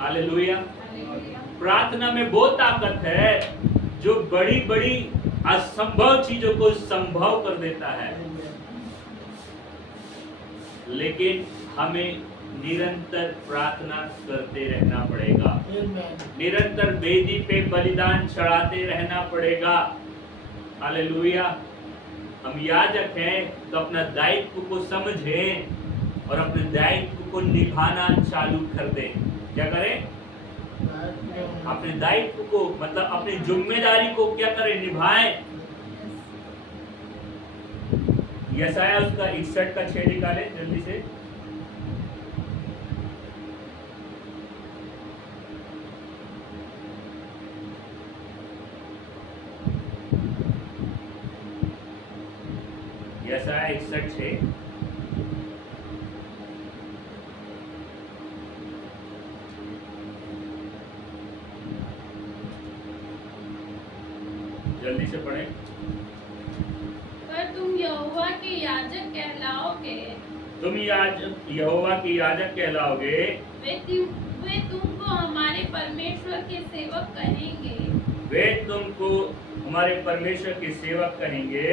Hallelujah. प्रार्थना में वो ताकत है जो बड़ी बड़ी असंभव चीजों को संभव कर देता है। लेकिन हमें निरंतर प्रार्थना करते रहना पड़ेगा, निरंतर वेदी पे बलिदान चढ़ाते रहना पड़ेगा। हालेलुया। हम याजक हैं तो अपना दायित्व को समझें और अपने दायित्व को निभाना चालू कर दें। क्या करें? अपने दायित्व को, मतलब अपनी जिम्मेदारी को क्या करें? निभाएं। यशायाह उसका 61 का 6 निकाले जल्दी से। यशायाह 61:6। जल्दी से पढ़ें। पर तुम यहोवा के याजक कहलाओगे। तुम यहोवा के याजक कहलाओगे। वे तुमको हमारे परमेश्वर के सेवक कहेंगे। वे तुमको हमारे परमेश्वर के सेवक कहेंगे।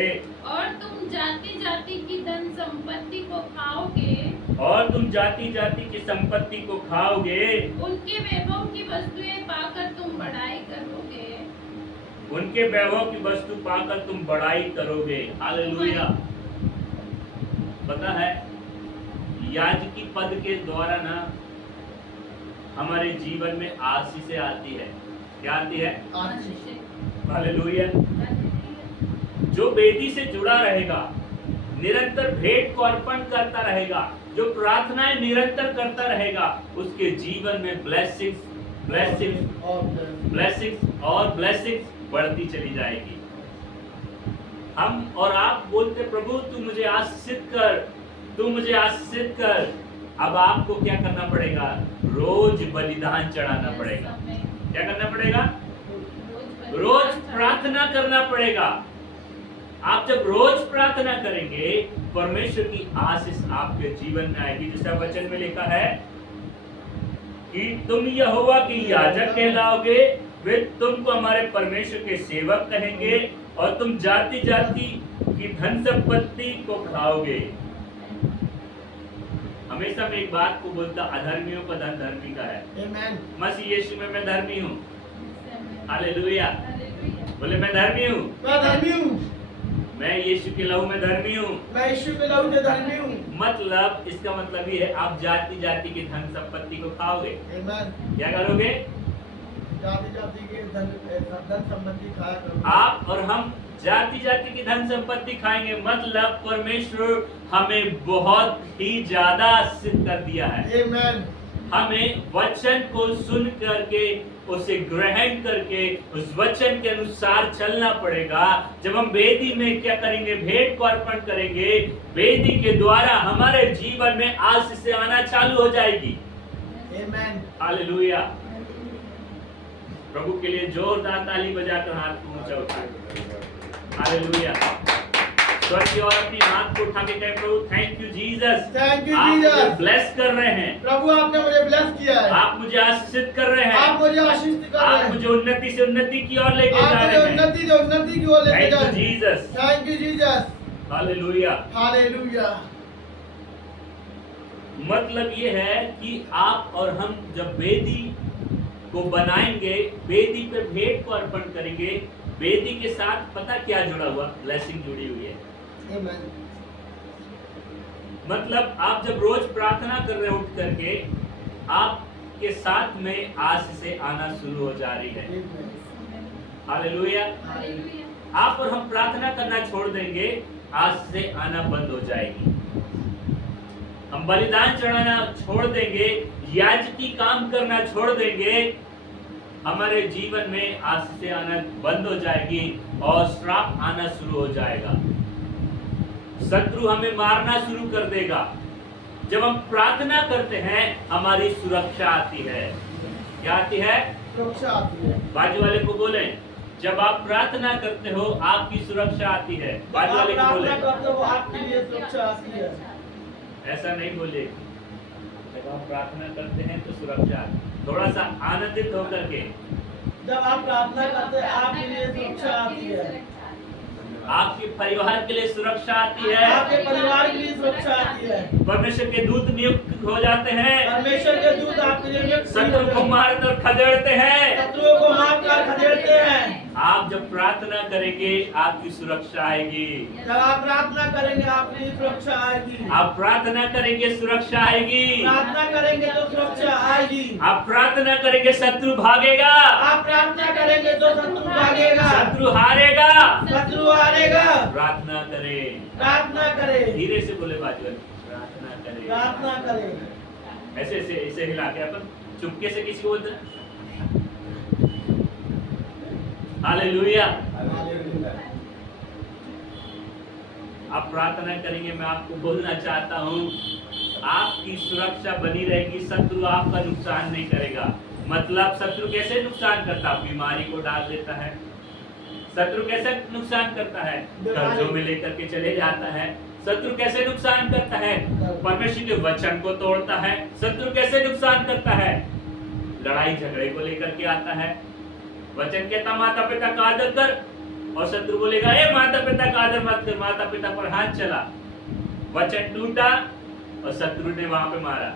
और तुम जाति जाति की धन संपत्ति को खाओगे। और तुम जाति जाति की संपत्ति को खाओगे। उनके वैभव की वस्तुएं पाकर तुम बड़ाई करोगे। उनके वैभव की वस्तु पाकर तुम बड़ाई करोगे। हालेलुया। पता है, याजकी पद के द्वारा ना हमारे जीवन में आशीषें आती है। क्या आती है? हालेलुया। जो वेदी से जुड़ा रहेगा, निरंतर भेंट को अर्पण करता रहेगा, जो प्रार्थनाएं निरंतर करता रहेगा, उसके जीवन में ब्लेसिंग्स और ब्लेसिंग्स बढ़ती चली जाएगी। हम और आप बोलते, प्रभु तू मुझे आशीषित कर, तू मुझे आशीषित कर। अब आपको क्या करना पड़ेगा? रोज बलिदान चढ़ाना पड़ेगा। क्या करना पड़ेगा? रोज प्रार्थना करना पड़ेगा। आप जब रोज प्रार्थना करेंगे, परमेश्वर की आशीष आपके जीवन में आएगी। जैसा वचन में लिखा है कि तुम यहोवा के याजक कहलाओगे, वे तुमको हमारे परमेश्वर के सेवक कहेंगे, और तुम जाति जाति की धन संपत्ति को खाओगे। हमेशा मैं एक बात को बोलता, अधर्मियों का धन धर्मी का है। मसीह यीशु में मैं धर्मी हूँ। हालेलुया। बोले मैं धर्मी हूँ। मैं धर्मी हूँ। मैं यीशु के लहू में धर्मी हूँ। मैं यीशु के लहू में धर्मी हूँ। मतलब इसका मतलब ये है, आप जाति जाति की धन संपत्ति को खाओगे। क्या करोगे? जाति जाति के धन संपत्ति खाया करोगे। आप और हम जाति जाति की धन संपत्ति खाएंगे। मतलब परमेश्वर हमें बहुत ही ज्यादा आशीष कर दिया है। हमें वचन को सुन करके, उसे ग्रहण करके, उस वचन के अनुसार चलना पड़ेगा। जब हम वेदी में क्या करेंगे? भेंट को अर्पण करेंगे। वेदी के द्वारा हमारे जीवन में आशीष आना चालू हो जाएगी। हालेलुया। प्रभु के लिए जोरदार ताली बजाकर हाथ को ऊंचा उठाएं। हालेलुया। स्वर्ग की ओर अपनी हाथ को उठा के कहे, प्रभु thank you Jesus. Thank you आप जीसस। मुझे ब्लेस कर रहे हैं। प्रभु आपने मुझे ब्लेस किया है। आप मुझे आशीषित कर रहे हैं। आप मुझे आशीष कर रहे हैं। आप मुझे उन्नति से उन्नति की ओर लेके जा रहे हैं। उन्नति से उन्नति की ओर लेके जा रहे हैं। Thank you Jesus. Thank you Jesus. Hallelujah. Hallelujah. मतलब ये है कि आप और हम जब वेदी को बनाएंगे, वेदी पे भेंट को अर्पण करेंगे, वेदी के साथ पता क्या जुड़ा हुआ? ब्लेसिंग जुड़ी हुई है। मतलब आप जब रोज प्रार्थना कर रहे हो उठ करके, आपके साथ में आशीषें आना शुरू हो जा रही है। हालेलुया। आप और हम प्रार्थना करना छोड़ देंगे, आशीषें आना बंद हो जाएगी। हम बलिदान चढ़ाना छोड़ देंगे, याजकी काम करना छोड़ देंगे, हमारे जीवन में आशीषें आना बंद हो जाएगी और श्राप आना शुरू हो जाएगा। शत्रु हमें मारना शुरू कर देगा। जब हम प्रार्थना करते हैं, हमारी सुरक्षा आती है। क्या आती है? सुरक्षा आती है। बाजू वाले को बोले, जब आप प्रार्थना करते हो आपकी सुरक्षा आती है। बाजू वाले को बोले, आपके लिए सुरक्षा आती है। ऐसा नहीं बोले, जब आप प्रार्थना करते हैं तो सुरक्षा आती है। थोड़ा सा आनंदित होकर के जब आप प्रार्थना करते हैं आपके लिए सुरक्षा आती है, आपके परिवार के लिए सुरक्षा आती है, आपके परिवार के लिए सुरक्षा आती है, परमेश्वर के दूत नियुक्त हो जाते हैं, परमेश्वर के दूत आपके लिए नियुक्त शत्रु को मारते और खदेड़ते हैं। शत्रुओं को मारकर खदेड़ते हैं। आप जब प्रार्थना करेंगे आपकी सुरक्षा आएगी। जब आप प्रार्थना करेंगे आपके लिए सुरक्षा आएगी। आप प्रार्थना करेंगे सुरक्षा आएगी। प्रार्थना करेंगे तो सुरक्षा आएगी। आप प्रार्थना करेंगे शत्रु भागेगा। आप प्रार्थना करेंगे तो शत्रु भागेगा, शत्रु हारेगा। शत्रु हारेगा। प्रार्थना करें, प्रार्थना करें, धीरे से बोले बाजू, प्रार्थना करें, प्रार्थना करें। ऐसे ऐसे हिला के अपन चुपके से किसी को बोलते हैं हालेलुया। आप प्रार्थना करेंगे, मैं आपको बोलना चाहता हूँ आपकी सुरक्षा बनी रहेगी, शत्रु आपका नुकसान नहीं करेगा। मतलब शत्रु कैसे नुकसान करता है? बीमारी को डाल देता है। शत्रु कैसे नुकसान करता है? कर्जों में लेकर के चले जाता है। शत्रु कैसे नुकसान करता है? परमेश्वर के वचन को तोड़ता है। शत्रु कैसे नुकसान करता है? लड़ाई झगड़े को लेकर के आता है। वचन कहता माता पिता का आदर कर, और शत्रु बोलेगा ए माता पिता का आदर मत कर, माता पिता पर हाथ चला। वचन टूटा और शत्रु ने वहां पे मारा,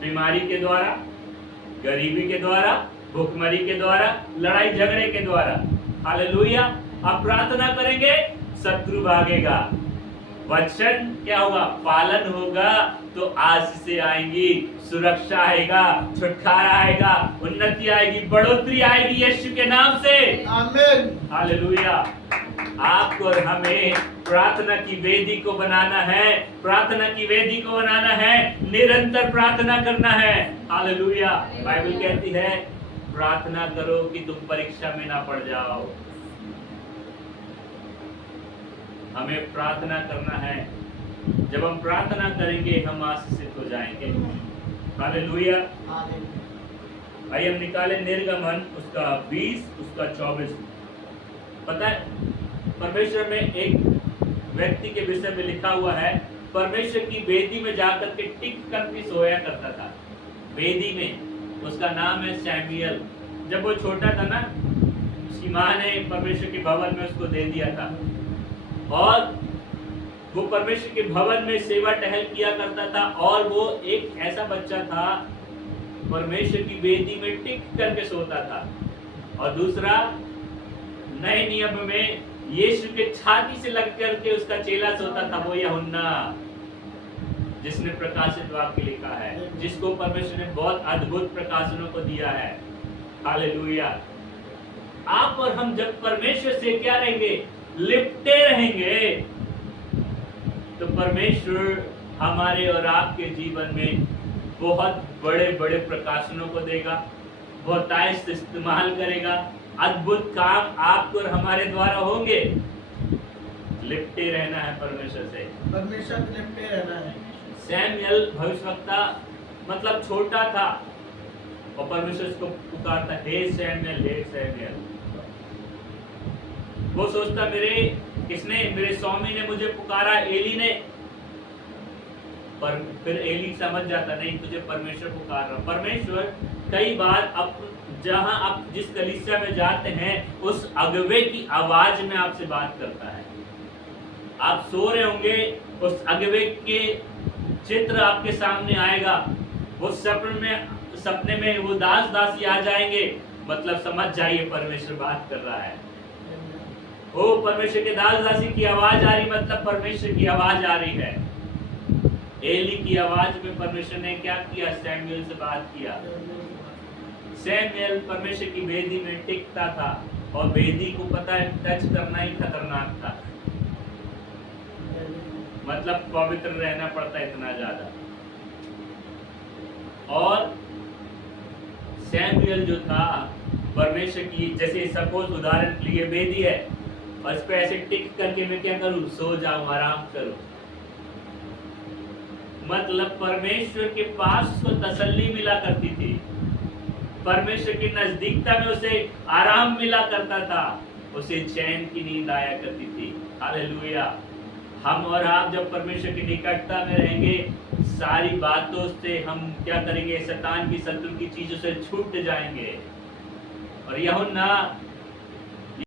बीमारी के द्वारा, गरीबी के द्वारा, भूखमरी के द्वारा, लड़ाई झगड़े के द्वारा। हालेलुया। आप प्रार्थना करेंगे शत्रु भागेगा, वचन क्या होगा? पालन होगा, तो आशीषें आएंगी, सुरक्षा आएगा, छुटकारा आएगा, उन्नति आएगी, बढ़ोतरी आएगी यीशु के नाम से। आमीन। हालेलुया। आपको और हमें प्रार्थना की वेदी को बनाना है, प्रार्थना की वेदी को बनाना है, निरंतर प्रार्थना करना है। हालेलुया। बाइबल कहती है प्रार्थना करो कि तुम परीक्षा में ना पड़ जाओ। हमें प्रार्थना करना है। जब हम प्रार्थना करेंगे हम आशीषित हो जाएंगे। हालेलुया। आइए हम निकालें निर्गमन उसका 20 उसका 24। पता है परमेश्वर में एक व्यक्ति के विषय में लिखा हुआ है, परमेश्वर की वेदी में जाकर के टिक करके सोया करता था। वेदी में, उसका नाम है सैमुएल। जब वो छोटा था ना, उसकी माँ ने परमेश्वर के भवन में उसको दे दिया था, और वो परमेश्वर के भवन में सेवा टहल किया करता था। और वो एक ऐसा बच्चा था परमेश्वर की वेदी में टिक करके सोता था। और दूसरा, नए नियम में यीशु के छाती से लग करके उसका चेला सोता था, वो यूहन्ना, जिसने प्रकाशित वाक्य लिखा है, जिसको परमेश्वर ने बहुत अद्भुत प्रकाशनों को दिया है। हालेलुया। आप और हम जब परमेश्वर से क्या रहेंगे? लिपटे रहेंगे, तो परमेश्वर हमारे और आपके जीवन में बहुत बड़े बड़े प्रकाशनों को देगा, बहुत आयस्त इस्तेमाल करेगा, अद्भुत काम आपको और हमारे द्वारा होंगे। लिपटे रहना है परमेश्वर से, परमेश्वर से लिपटे रहना है। सैमुएल भविष्यवक्ता मतलब छोटा था, और परमेश्वर उसको पुकारता, हे सैमुएल, हे सैमुएल। वो सोचता मेरे स्वामी ने मुझे पुकारा, एली ने। पर फिर एली समझ जाता, नहीं, तुझे परमेश्वर पुकार रहा। परमेश्वर कई बार जहां आप जिस कलीसिया में जाते हैं, उस अगुवे की आवाज में आपसे बात करता है। आप सो रहे होंगे, उस अगुवे के चित्र आपके सामने आएगा। वो सपने में वो दास दासी आ जाएंगे, मतलब समझ जाइए परमेश्वर बात कर रहा है। ओ परमेश्वर के दास दासी की आवाज आ रही, मतलब परमेश्वर की आवाज आ रही है। एली की आवाज में परमेश्वर ने क्या किया? सैमुएल से बात किया। सैमुएल परमेश्वर की वेदी में टिकता था, और वेदी को पता है टच करना ही खतरनाक था, मतलब पवित्र रहना पड़ता है इतना ज्यादा। और सैमुएल जो था परमेश्वर की, जैसे सपोज उदाहरण के लिए वेदी है, और इस पे ऐसे टिक करके मैं क्या करूं? सो जाऊं, आराम करूं। मतलब परमेश्वर के पास उसको तसल्ली मिला करती थी, परमेश्वर की नजदीकता में उसे आराम मिला करता था, उसे चैन की नींद आया करती थी। हालेलुया। हम और आप जब परमेश्वर की निकटता में रहेंगे, सारी बातों से हम क्या करेंगे, शैतान की, शत्रु की चीजों से छूट जाएंगे। और यूहन्ना